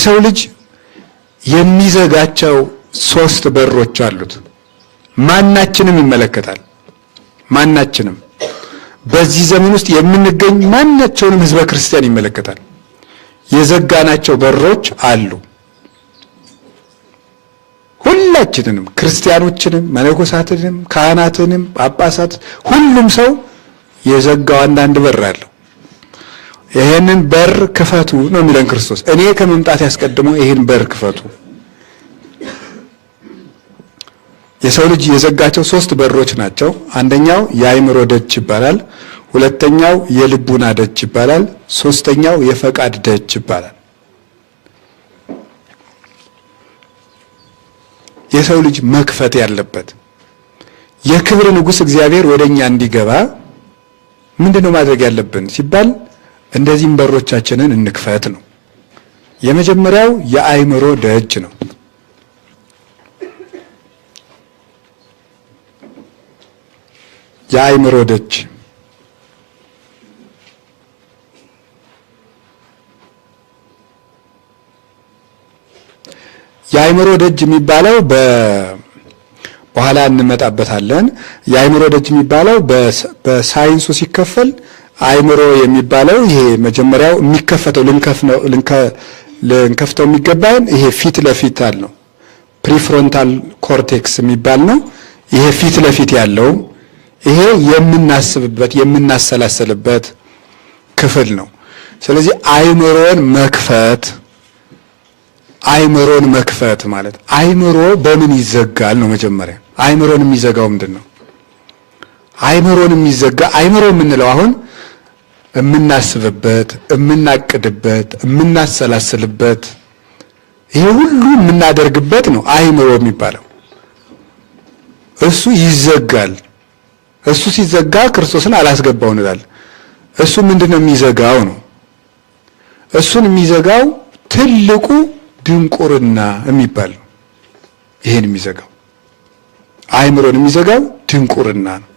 የሰው ልጅ የሚዘጋቸው 3 በሮች አሉት። ማናችንም ይመለከታል። ማናችንም በዚህ ዘመን ውስጥ የምንገኝ ማናቸውንም ህዝበ ክርስቲያን ይመለከታል። የዘጋናቸው በሮች አሉ። ሁላችንንም፣ ክርስቲያኖችንም፣ መነኮሳትንም፣ ካህናትንም፣ ጳጳሳት፣ ሁሉም ሰው የዘጋው አንዳንድ በር አለው። ይሄንን በር ክፈቱ ነው የሚለን ክርስቶስ። እኔ ከመምጣት ያስቀድሞ ይሄን በር ክፈቱ። የሰው ልጅ የዘጋቸው 3 በሮች ናቸው። አንደኛው የአእምሮ ደጅ ይባላል። ሁለተኛው የልቡና ደጅ ይባላል። ሶስተኛው የፈቃድ ደጅ ይባላል። የሰው ልጅ መክፈት ያለበት የክብር ንጉሥ እግዚአብሔር ወደኛ እንዲገባ ምንድነው ማድረግ ያለብን ሲባል እንደዚህም በሮቻችንን እንክፈት ነው። የመጀመሪያው የአእምሮ ደጅ ነው። የአእምሮ ደጅ የአእምሮ ደጅ የሚባለው በኋላ እንመጣበታለን። የአእምሮ ደጅ የሚባለው በሳይንሱ ሲከፈል አእምሮ የሚባለው ይሄ መጀመሪያው የሚከፈተው ልንከፍተው የሚገባን ይሄ ፊት ለፊት ያለው ፕሪፍሮንታል ኮርቴክስ የሚባል ነው። ይሄ ፊት ለፊት ያለው ይሄ የምናስብበት የምናሰላሰልበት ክፍል ነው። ስለዚህ አእምሮን መክፈት ማለት አእምሮ በምን ይዘጋል ነው። መጀመሪያ አእምሮን የሚዘጋው ምንድነው? አእምሮን የሚዘጋ አእምሮ የምንለው አሁን የምናስብበት፣ የምናቅድበት፣ የምናሰላስልበት ይሄ ሁሉ የምናደርግበት ነው አእምሮ የሚባለው። እሱ ይዘጋል። እሱ ሲዘጋ ክርስቶስን አላስገባው እንላለን። እሱ ምንድነው የሚዘጋው ነው። እሱን የሚዘጋው ትልቁ ድንቁርና የሚባል ነው። ይሄን የሚዘጋው አእምሮን የሚዘጋው ድንቁርና ነው።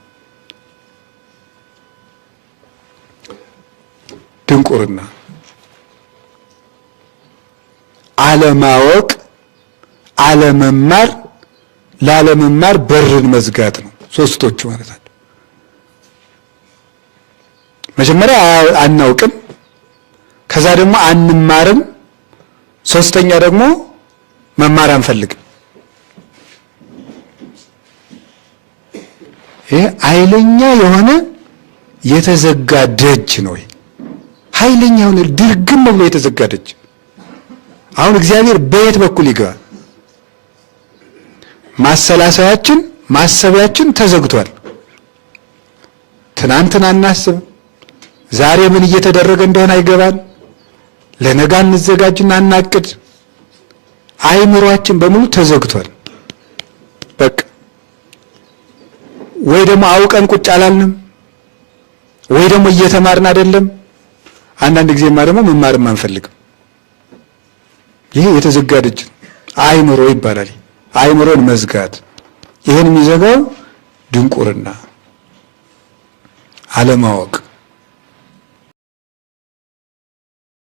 ድንቁርና፣ አለማወቅ፣ አለመማር፣ ላለመማር በርን መዝጋት ነው። ሶስቶቹ ማለት ነው። መጀመሪያ አናውቅም፣ ከዛ ደግሞ አንማርም፣ ሶስተኛ ደግሞ መማር አንፈልግም። ይሄ ኃይለኛ የሆነ የተዘጋ ደጅ ነው። ኃይለኛ የሆነ ድርግም ብሎ የተዘጋ ደጅ። አሁን እግዚአብሔር በየት በኩል ይገባል? ማሰላሰያችን ማሰቢያችን ተዘግቷል። ትናንትና እናስብ፣ ዛሬ ምን እየተደረገ እንደሆነ አይገባል። ለነገ እንዘጋጅና እናቅድ። አእምሯችን በሙሉ ተዘግቷል። በቃ ወይ ደግሞ አውቀን ቁጭ አላልንም፣ ወይ ደግሞ እየተማርን አይደለም። አንዳንድ ጊዜማ ደግሞ መማርም አንፈልግም። ይሄ የተዘጋ ደጅ አእምሮ ይባላል። አእምሮን መዝጋት። ይሄን የሚዘጋው ድንቁርና፣ አለማወቅ